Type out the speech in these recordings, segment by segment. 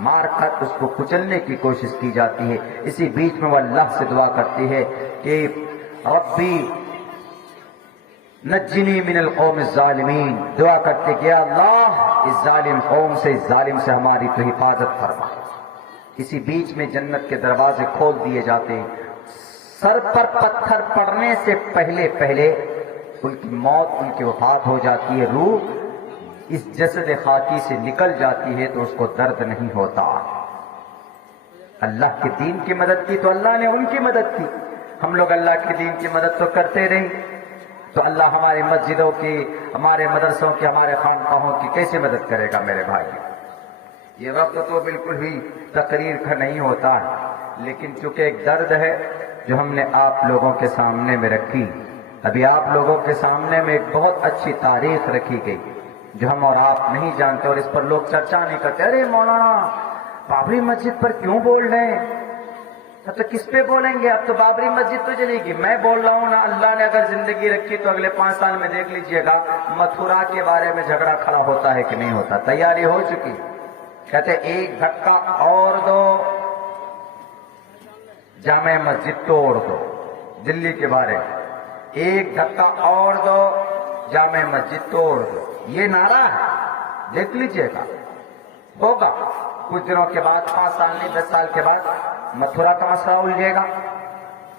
مار کر اس کو کچلنے کی کوشش کی جاتی ہے۔ اسی بیچ میں وہ اللہ سے دعا کرتی ہے کہ ربی نجنی من القوم الظالمین، دعا کرتے کہ اللہ اس ظالم قوم سے، اس ظالم سے ہماری تو حفاظت فرما۔ اسی بیچ میں جنت کے دروازے کھول دیے جاتے ہیں۔ سر پر پتھر پڑنے سے پہلے ان کی موت، ان کی وفات ہو جاتی ہے، روح اس جسد خاکی سے نکل جاتی ہے تو اس کو درد نہیں ہوتا۔ اللہ کے دین کی مدد کی تو اللہ نے ان کی مدد کی۔ ہم لوگ اللہ کے دین کی مدد تو کرتے رہیں تو اللہ ہماری مسجدوں کی، ہمارے مدرسوں کی، ہمارے خانقاہوں کی کیسے مدد کرے گا میرے بھائی؟ یہ وقت تو بالکل بھی تقریر کا نہیں ہوتا ہے، لیکن چونکہ ایک درد ہے جو ہم نے آپ لوگوں کے سامنے میں رکھی۔ ابھی آپ لوگوں کے سامنے میں ایک بہت اچھی تاریخ رکھی گئی جو ہم اور آپ نہیں جانتے، اور اس پر لوگ چرچا نہیں کرتے۔ ارے مولانا بابری مسجد پر کیوں بول رہے ہیں؟ اب تو کس پہ بولیں گے؟ اب تو بابری مسجد تو چلے گی۔ میں بول رہا ہوں نا، اللہ نے اگر زندگی رکھی تو اگلے 5 سال میں دیکھ لیجئے گا متھرا کے بارے میں جھگڑا کھڑا ہوتا ہے کہ نہیں ہوتا۔ تیاری ہو چکی، کہتے ایک دھکا اور دو جامع مسجد توڑ دو، دلی کے بارے میں ایک دھکا اور دو جامع مسجد توڑ دو، یہ نعرہ ہے، دیکھ لیجئے گا ہوگا کچھ دنوں کے بعد، 5 سال نہیں 10 سال کے بعد متھرا کا مسئلہ الجھے گا۔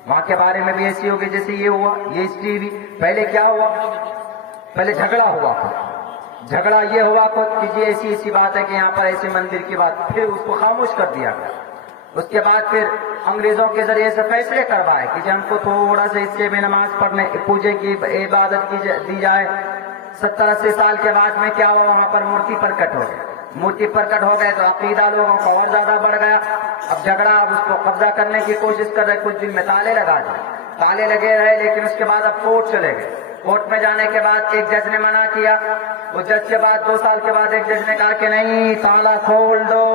وہاں کے بارے میں بھی ایسی ہوگی جیسے یہ ہوا، یہ ہسٹری بھی۔ پہلے کیا ہوا؟ پہلے جھگڑا ہوا، جھگڑا یہ ہوا کہ یہ ایسی بات ہے کہ یہاں پر ایسے مندر کی بات، پھر اس کو خاموش کر دیا گیا۔ اس کے بعد پھر انگریزوں کے ذریعے سے فیصلے کروائے کہ ہم کو تھوڑا سا حصے میں نماز پڑھنے، پوجے کی عبادت کی دی جائے۔ 70-80 سال کے بعد میں کیا ہوا؟ وہاں پر مورتی پرکٹ ہو گئے۔ مورتی پرکٹ ہو گئے تو عقیدہ لوگوں کا اور زیادہ بڑھ گیا۔ اب جھگڑا، اب اس کو قبضہ کرنے کی کوشش کر رہے، کچھ دن میں تالے لگا دیے، تالے لگے رہے، لیکن اس کے بعد اب کورٹ چلے گئے۔ کورٹ میں جانے کے بعد ایک جج نے منع کیا، اس جج کے بعد 2 سال کے بعد ایک جج نے کہا کہ نہیں، تالا کھول دو،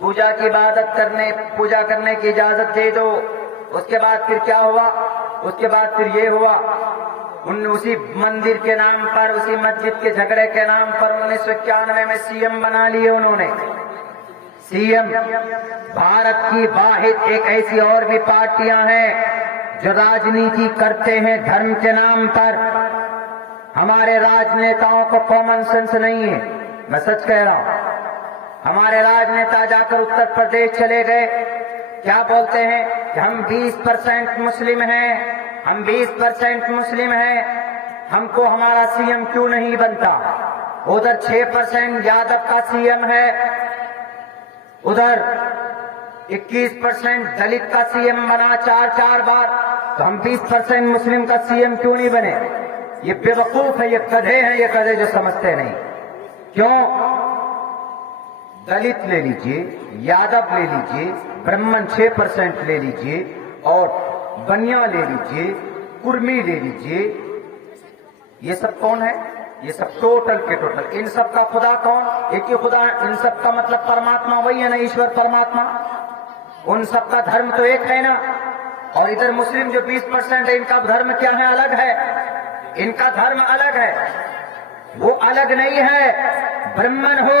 پوجا کی عبادت کرنے، پوجا کرنے کی اجازت دے دو۔ اس کے بعد پھر کیا ہوا؟ اس کے بعد پھر یہ ہوا، اسی مندر کے نام پر، اسی مسجد کے جھگڑے کے نام پر 1991 میں سی ایم بنا لیے انہوں نے۔ سی ایم بھارت کی واحد ایک ایسی اور بھی پارٹیاں ہیں جو راجنیتی کرتے ہیں دھرم کے نام پر۔ ہمارے راجنیتاؤں کو کامن سینس نہیں ہے، میں سچ کہہ رہا ہوں۔ ہمارے راجنیتا جا کر اتر پردیش چلے گئے، کیا بولتے ہیں کہ ہم 20% مسلم ہیں، ہم 20% مسلم ہیں، ہم کو ہمارا سی ایم کیوں نہیں بنتا؟ ادھر 6% یادو کا سی ایم ہے، ادھر 21% دلت کا سی ایم بنا 4 بار، تو ہم 20% مسلم کا سی ایم کیوں نہیں بنے؟ یہ بے وقوف ہے، یہ گدھے ہیں، یہ گدھے جو سمجھتے نہیں۔ کیوں؟ دلت لے لیجئے، یادو لے لیجئے، برہمن 6% لے لیجئے، اور بنیا لے لیجئے، کرمی لے لیجئے، یہ سب کون ہے؟ یہ سب ٹوٹل کے ٹوٹل۔ ان سب کا خدا کون؟ ایک ہی خدا ہے۔ ان سب کا مطلب پرماتما وہی ہے نا، ایشور پرماتما۔ ان سب کا دھرم تو ایک ہے نا۔ اور ادھر مسلم جو 20% ہے، ان کا دھرم کیا ہے؟ الگ ہے۔ ان کا دھرم الگ ہے، وہ الگ نہیں ہے۔ برہمن ہو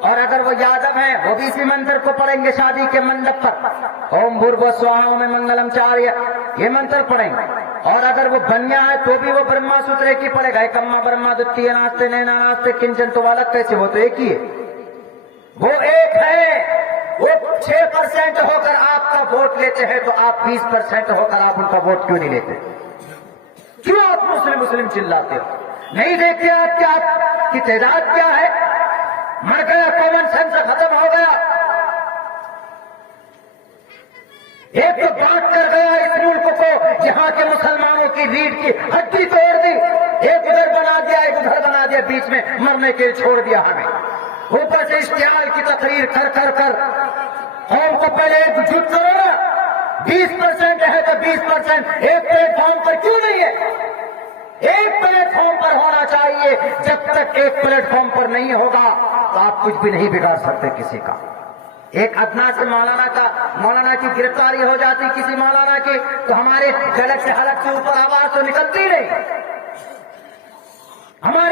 اور اگر وہ یادو ہیں وہ بھی اسی منتر کو پڑھیں گے شادی کے منڈپ پر، اوم بھوربھوہ سوہا اوم منگلم چاریہ، یہ منتر پڑھیں گے۔ اور اگر وہ بنیا ہے تو بھی وہ برہما سوترے کی پڑھے گا، ایکما برہما دتیہ ناستے نینا ناستے کنچن، تو الگ کیسے؟ وہ تو ایک ہی ہے، وہ ایک ہے۔ وہ 6% ہو کر آپ کا ووٹ لیتے ہیں تو آپ 20% ہو کر آپ ان کا ووٹ کیوں نہیں لیتے؟ کیوں آپ مسلم چلاتے ہو؟ نہیں دیکھتے آپ کہ آپ کی تعداد کیا ہے؟ مر گیا، کامن سینس ختم ہو گیا۔ ایک تو بانٹ کر گیا اس ملک کو، یہاں کے مسلمانوں کی ریڑھ کی ہڈی توڑ دی، ایک ادھر بنا دیا، ایک ادھر بنا دیا، بیچ میں مرنے کے لیے چھوڑ دیا ہمیں۔ اوپر سے اشتعال کی تقریر کر قوم کو پہلے ایکجٹ کرو نا۔ 20% ہے تو 20% ایک پلیٹ فارم پر کیوں نہیں ہے؟ ایک پلیٹ فارم پر ہونا چاہیے۔ جب تک ایک پلیٹ فارم پر نہیں ہوگا تو آپ کچھ بھی نہیں بگاڑ سکتے کسی کا۔ ایک ادنا سے مولانا کی گرفتاری ہو جاتی کسی مولانا کی، تو ہمارے گلے سے حلق سے اوپر آواز تو نکلتی نہیں۔ ہمارے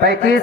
35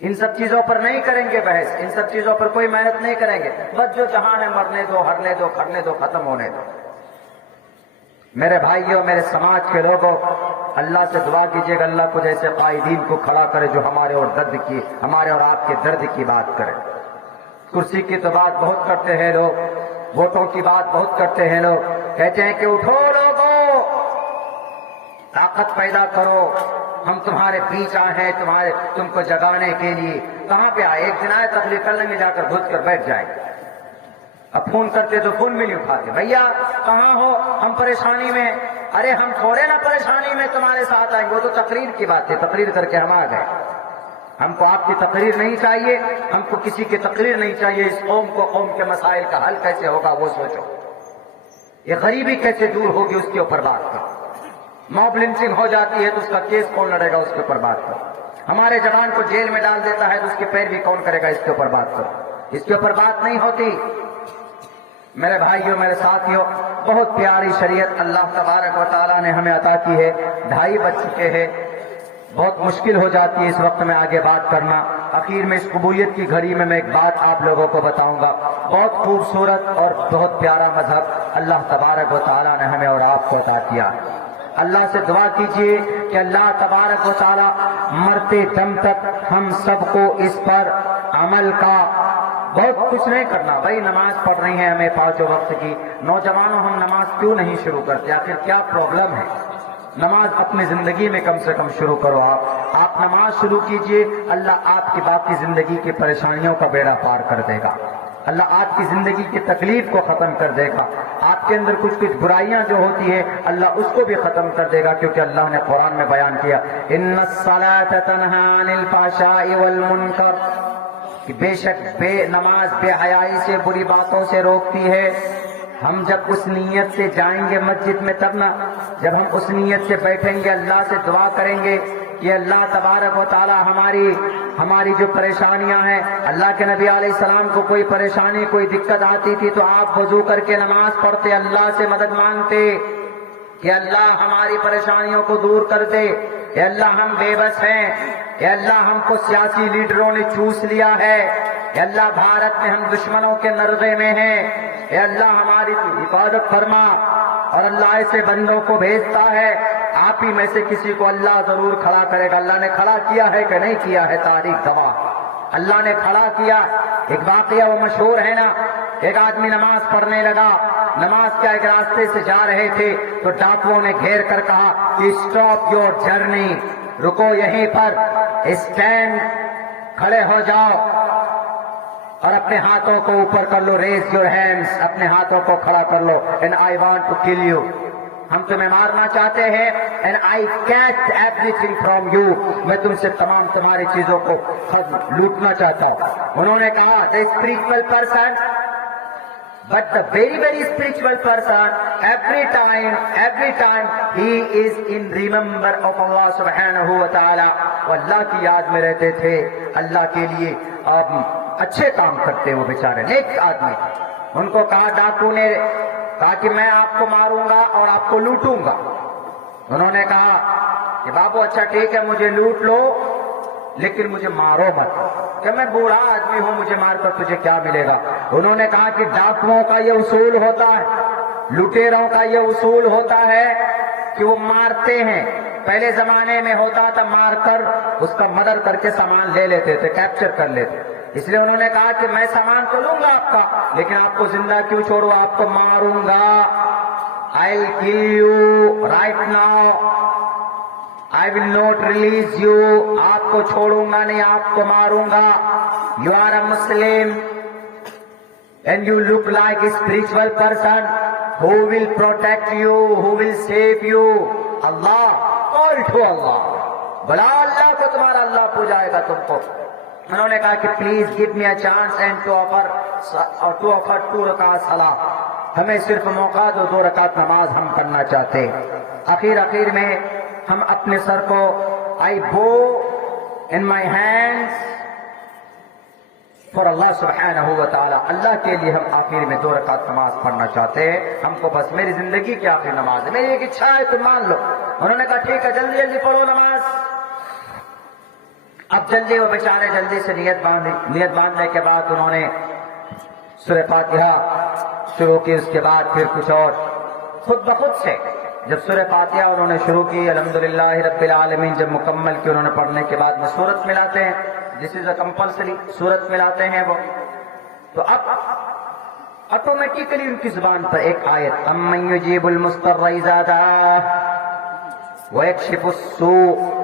ان سب چیزوں پر نہیں کریں گے بحث، ان سب چیزوں پر کوئی محنت نہیں کریں گے، بس جو جہاں ہے مرنے دو، ہرنے دو، کھڑنے دو، ختم ہونے دو۔ میرے بھائیوں، میرے سماج کے لوگوں، اللہ سے دعا کیجیے گا اللہ کو جیسے قائدین کو کھڑا کرے جو ہمارے اور آپ کے درد کی بات کرے۔ کرسی کی تو بات بہت کرتے ہیں لوگ، ووٹوں کی بات بہت کرتے ہیں لوگ، کہتے ہیں کہ اٹھو لوگوں، طاقت پیدا کرو، ہم تمہارے بیچ آئے ہیں تم کو جگانے کے لیے۔ کہاں پہ آئے؟ ایک دن آئے تبلیغ کرنے میں جا کر گھس کر بیٹھ جائیں، اب فون کرتے تو فون بھی نہیں اٹھاتے، بھیا کہاں ہو، ہم پریشانی میں۔ ارے ہم تھوڑے نہ پریشانی میں تمہارے ساتھ آئیں گے، وہ تو تقریر کی بات ہے، تقریر کر کے ہم آ گئے۔ ہم کو آپ کی تقریر نہیں چاہیے، ہم کو کسی کی تقریر نہیں چاہیے۔ اس قوم کے مسائل کا حل کیسے ہوگا وہ سوچو، یہ غریبی کیسے دور ہوگی اس کے اوپر بات کرو۔ موب لنچنگ ہو جاتی ہے تو اس کا کیس کون لڑے گا، اس کے اوپر بات کرو۔ ہمارے جوان کو جیل میں ڈال دیتا ہے تو اس کی پیروی کون کرے گا، اس کے اوپر بات کرو۔ اس کے اوپر بات نہیں ہوتی۔ میرے بھائیوں، میرے ساتھیوں، بہت پیاری شریعت اللہ تبارک و تعالیٰ نے ہمیں عطا کی ہے۔ 2:30 بج چکے ہیں، بہت مشکل ہو جاتی ہے اس وقت میں آگے بات کرنا۔ اخیر میں اس قبولیت کی گھڑی میں ایک بات آپ لوگوں کو بتاؤں گا۔ بہت خوبصورت اور بہت پیارا مذہب اللہ تبارک و تعالیٰ نے ہمیں اور آپ کو عطا کیا۔ اللہ سے دعا کیجئے کہ اللہ تبارک و تعالیٰ مرتے دم تک ہم سب کو اس پر عمل کا، بہت کچھ نہیں کرنا بھائی، نماز پڑھ رہی ہیں ہمیں 5 وقت کی، نوجوانوں ہم نماز کیوں نہیں شروع کرتے؟ آخر کیا پرابلم ہے؟ نماز اپنی زندگی میں کم سے کم شروع کرو۔ آپ نماز شروع کیجئے، اللہ آپ کی باقی زندگی کی پریشانیوں کا بیڑا پار کر دے گا، اللہ آپ کی زندگی کی تکلیف کو ختم کر دے گا، آپ کے اندر کچھ برائیاں جو ہوتی ہے اللہ اس کو بھی ختم کر دے گا، کیونکہ اللہ نے قرآن میں بیان کیا ان الصلاۃ تنہی عن الفحشاء والمنکر، کہ بے شک نماز بے حیائی سے، بری باتوں سے روکتی ہے۔ ہم جب اس نیت سے جائیں گے مسجد میں تب نا، جب ہم اس نیت سے بیٹھیں گے اللہ سے دعا کریں گے کہ اللہ تبارک و تعالی ہماری جو پریشانیاں ہیں، اللہ کے نبی علیہ السلام کو کوئی پریشانی کوئی دقت آتی تھی تو آپ وضو کر کے نماز پڑھتے، اللہ سے مدد مانگتے کہ اللہ ہماری پریشانیوں کو دور کر دے، اے اللہ ہم بے بس ہیں، اے اللہ ہم کو سیاسی لیڈروں نے چوس لیا ہے، اے اللہ بھارت میں ہم دشمنوں کے نرغے میں ہیں، اے اللہ ہماری حفاظت فرما۔ اور اللہ ایسے بندوں کو بھیجتا ہے، آپ ہی میں سے کسی کو اللہ ضرور کھڑا کرے گا۔ اللہ نے کھڑا کیا ہے کہ نہیں کیا ہے؟ تاریخ گواہ، اللہ نے کھڑا کیا۔ ایک واقعہ وہ مشہور ہے نا، ایک آدمی نماز پڑھنے لگا، نماز کے ایک راستے سے جا رہے تھے تو ڈاکوؤں نے گھیر کر کہا کہ اسٹاپ یور جرنی، رکو یہیں پر، اسٹینڈ، کھڑے ہو جاؤ اور اپنے ہاتھوں کو اوپر کر لو، ریز یور ہینڈز، اپنے ہاتھوں کو کھڑا کر لو، and I want to kill you, ہم تمہیں مارنا چاہتے ہیں، and I catch everything from you, میں تم سے تمہاری چیزوں کو لوٹنا چاہتا ہوں۔ انہوں نے کہا the spiritual person, but the very spiritual person, every time he is in remember of Allah subhanahu wa ta'ala، وہ اللہ کی یاد میں رہتے تھے، اللہ کے لیے اچھے کام کرتے، وہ بیچارے نیک آدمی تھے۔ ان کو کہا، ڈاکو نے کہا کہ میں آپ کو ماروں گا اور آپ کو لوٹوں گا۔ انہوں نے کہا کہ بابو اچھا ٹھیک ہے، مجھے لوٹ لو لیکن مجھے مارو مت، کہ میں بوڑھا آدمی ہوں، مجھے مار کر تجھے کیا ملے گا؟ انہوں نے کہا کہ ڈاکوؤں کا یہ اصول ہوتا ہے، لٹیروں کا یہ اصول ہوتا ہے کہ وہ مارتے ہیں۔ پہلے زمانے میں ہوتا تھا مار کر اس کا مردر کر کے سامان لے لیتے تھے، کیپچر کر لیتے، اس لیے انہوں نے کہا کہ میں سامان تو لوں گا آپ کا لیکن آپ کو زندہ کیوں چھوڑوں، آپ کو ماروں گا۔ I'll kill you right now, I will not release you، آپ کو چھوڑوں گا نہیں، آپ کو ماروں گا۔ You are a Muslim and you look like a spiritual person who will protect you, who will save you۔ Allah, call to اللہ، بلا اللہ کو، تمہارا اللہ پوجائے گا تم کو۔ انہوں نے کہا کہ please give me a chance and to offer 2 رکعت صلاۃ، ہمیں صرف موقع دو، 2 رکعت نماز ہم کرنا چاہتے۔ آخر میں ہم اپنے سر کو آئی بو ان مائی ہینڈز فار اللہ سبحانہ و تعالی، اللہ کے لیے ہم آخر میں 2 رکعت نماز پڑھنا چاہتے ہیں۔ ہم کو بس میری زندگی کی آخری نماز ہے، میری ایک اچھا ہے، تم مان لو۔ انہوں نے کہا ٹھیک ہے، جلدی جلدی پڑھو نماز۔ اب جلدی وہ بیچارے جلدی سے نیت باندھنے کے بعد انہوں نے سورہ فاتحہ شروع کی. اس کے بعد پھر کچھ اور خود بخود سے جب سورہ فاتحہ انہوں نے شروع کی، الحمدللہ رب العالمین جب مکمل کی انہوں نے پڑھنے کے بعد میں سورت ملاتے ہیں، دس از اے کمپلسری، سورت ملاتے ہیں وہ. تو اب آٹومیٹکلی ان کی زبان پر ایک آیت، امن یجیب المضطر اذا دعاہ ویکشف السوء،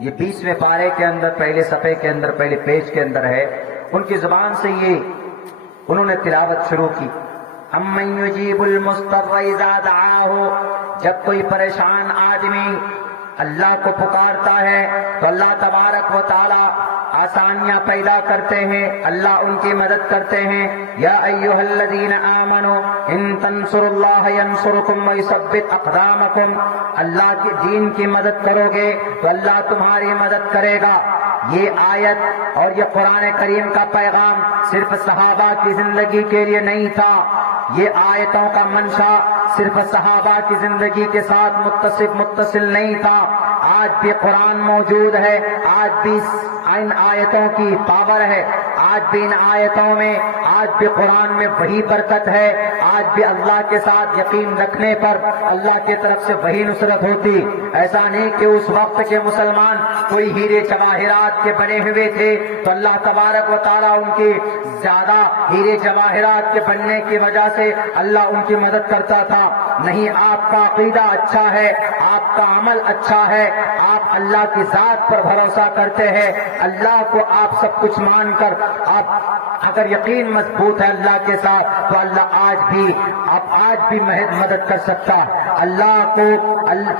یہ 20ویں پارے کے اندر پہلے صفحے کے اندر پہلے پیج کے اندر ہے. ان کی زبان سے یہ انہوں نے تلاوت شروع کی، امن یجیب المضطر اذا دعاہ، جب کوئی پریشان آدمی اللہ کو پکارتا ہے تو اللہ تبارک و تعالی آسانیاں پیدا کرتے ہیں، اللہ ان کی مدد کرتے ہیں. یا ایھا الذین آمنوا ان تنصروا اللہ ینصرکم ویثبت اقدامکم، اللہ کے دین کی مدد کرو گے تو اللہ تمہاری مدد کرے گا. یہ آیت اور یہ قرآن کریم کا پیغام صرف صحابہ کی زندگی کے لیے نہیں تھا، یہ آیتوں کا منشا صرف صحابہ کی زندگی کے ساتھ متصل نہیں تھا. آج بھی قرآن موجود ہے، آج بھی ان آیتوں کی پاور ہے، آج بھی ان آیتوں میں، آج بھی قرآن میں وہی برکت ہے. آج بھی اللہ کے ساتھ یقین رکھنے پر اللہ کی طرف سے وہی نصرت ہوتی. ایسا نہیں کہ اس وقت کے مسلمان کوئی ہیرے جواہرات کے بنے ہوئے تھے تو اللہ تبارک و تعالیٰ ان کی زیادہ ہیرے جواہرات کے بننے کی وجہ سے اللہ ان کی مدد کرتا تھا. نہیں، آپ کا عقیدہ اچھا ہے، آپ کا عمل اچھا ہے، آپ اللہ کی ذات پر بھروسہ کرتے ہیں، اللہ کو آپ سب کچھ مان کر آپ اگر یقین مضبوط ہے اللہ کے ساتھ تو اللہ آج بھی مدد کر سکتا ہے. اللہ کو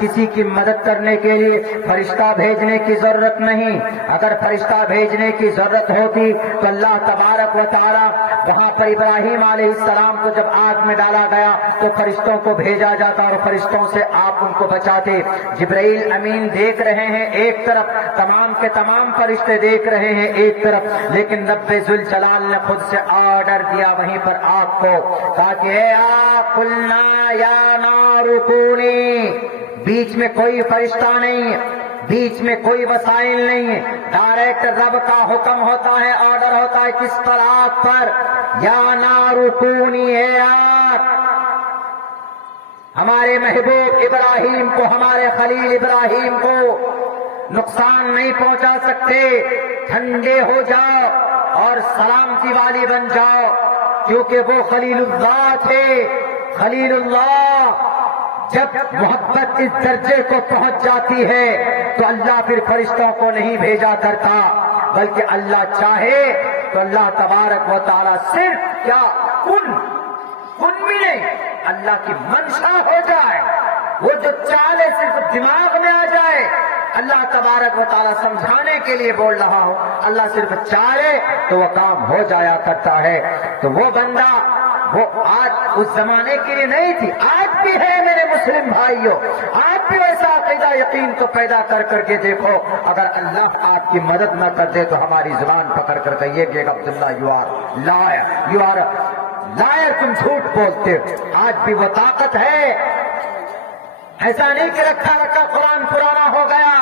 کسی کی مدد کرنے کے لیے فرشتہ بھیجنے کی ضرورت نہیں. اگر فرشتہ بھیجنے کی ضرورت ہوتی تو اللہ تبارک و تعالی وہاں پر ابراہیم علیہ السلام کو جب آگ میں ڈالا گیا تو فرشتوں کو بھیجا جاتا اور فرشتوں سے آپ ان کو بچاتے. جبرائیل امین دیکھ رہے ہیں ایک طرف، تمام کے تمام فرشتے دیکھ رہے ہیں ایک طرف، لیکن رب ذوالجلال نے خود سے آرڈر دیا وہیں پر آگ کو، تاکہ اے آگ قلنا یا نار کونی، بیچ میں کوئی فرشتہ نہیں، بیچ میں کوئی وسائل نہیں ہے، ڈائریکٹ رب کا حکم ہوتا ہے، آرڈر ہوتا ہے کس پر؟ آگ پر. یا نار کونی، اے آگ ہمارے محبوب ابراہیم کو، ہمارے خلیل ابراہیم کو نقصان نہیں پہنچا سکتے، ٹھنڈے ہو جاؤ اور سلامتی والی بن جاؤ، کیونکہ وہ خلیل اللہ تھے. خلیل اللہ جب محبت اس درجے کو پہنچ جاتی ہے تو اللہ پھر فرشتوں کو نہیں بھیجا کرتا، بلکہ اللہ چاہے تو اللہ تبارک و تعالی صرف کیا کن ملے، اللہ کی منشا ہو جائے، وہ جو چالے صرف دماغ میں آ جائے. اللہ تبارک و تعالیٰ سمجھانے کے لیے بول رہا ہو، اللہ صرف چاہے تو وہ کام ہو جایا کرتا ہے. تو وہ بندہ وہ آج اس زمانے کے لیے نہیں تھی، آج بھی ہے میرے مسلم بھائیوں. آپ بھی ایسا عقیدہ یقین کو پیدا کر کے دیکھو. اگر اللہ آپ کی مدد نہ کر دے تو ہماری زبان پکڑ کر کہیے کہ عبداللہ یو آر لائر، تم جھوٹ بولتے. آج بھی وہ طاقت ہے، ایسا نہیں کہ رکھا قرآن پرانا ہو گیا.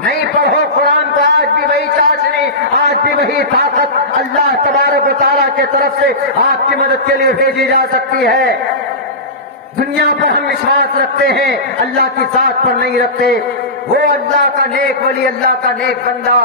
نہیں پڑھو قرآن تو آج بھی وہی چاشنی، آج بھی وہی طاقت اللہ تبارک و تعالیٰ کے طرف سے آپ کی مدد کے لیے بھیجی جا سکتی ہے. دنیا پر ہم وشواس رکھتے ہیں، اللہ کی ذات پر نہیں رکھتے. وہ اللہ کا نیک ولی، اللہ کا نیک بندہ،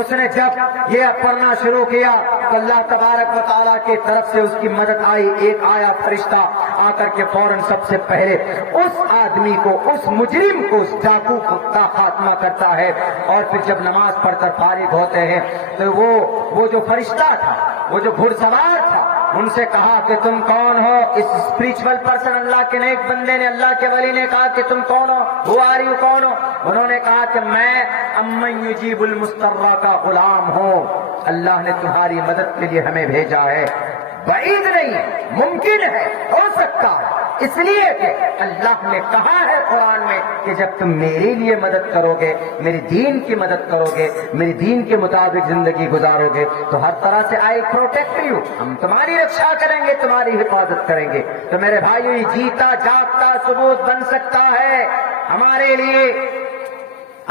اس نے جب یہ پڑھنا شروع کیا تو اللہ تبارک و تعالیٰ کی طرف سے اس کی مدد آئی. ایک آیا فرشتہ آ کر کے فوراً سب سے پہلے اس آدمی کو، اس مجرم کو، اس ڈاکو کا خاتمہ کرتا ہے. اور پھر جب نماز پڑھ کر فارغ ہوتے ہیں تو وہ جو فرشتہ تھا، وہ جو گھڑ سوار تھا، ان سے کہا کہ تم کون ہو؟ اس اسپریچول پرسن، اللہ کے نیک بندے نے، اللہ کے ولی نے کہا کہ تم کون ہو؟ ہو آ رہی ہو، کون ہو؟ انہوں نے کہا کہ میں امن یجیب المضطر کا غلام ہوں، اللہ نے تمہاری مدد کے لیے ہمیں بھیجا ہے. بعید نہیں ہے، ممکن ہے، ہو سکتا ہے، اس لیے کہ اللہ نے کہا ہے قرآن میں کہ جب تم میرے لیے مدد کرو گے، میری دین کی مدد کرو گے، میری دین کے مطابق زندگی گزارو گے تو ہر طرح سے آئی پروٹیکٹ یو، ہم تمہاری رکشا کریں گے، تمہاری حفاظت کریں گے. تو میرے بھائیو، یہ جیتا جاگتا ثبوت بن سکتا ہے ہمارے لیے.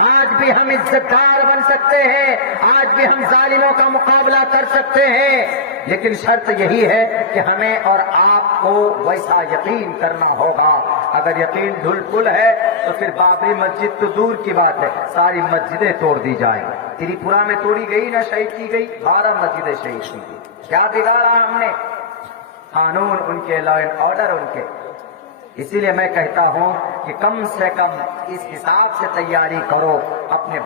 آج بھی ہم عزتدار بن سکتے ہیں، آج بھی ہم ظالموں کا مقابلہ کر سکتے ہیں، لیکن شرط یہی ہے کہ ہمیں اور آپ کو ویسا یقین کرنا ہوگا۔ اگر یقین دھل پل ہے تو پھر بابری مسجد تو دور کی بات ہے، ساری مسجدیں توڑ دی جائیں۔ تریپورہ میں توڑی گئی نہ شہید کی گئی، 12 مسجدیں شہید کی گئی۔ کیا بگاڑا ہم نے؟ قانون ان کے، لا اینڈ آرڈر ان کے۔ اسی لیے میں کہتا ہوں کہ کم سے کم اس حساب سے تیاری کرو اپنے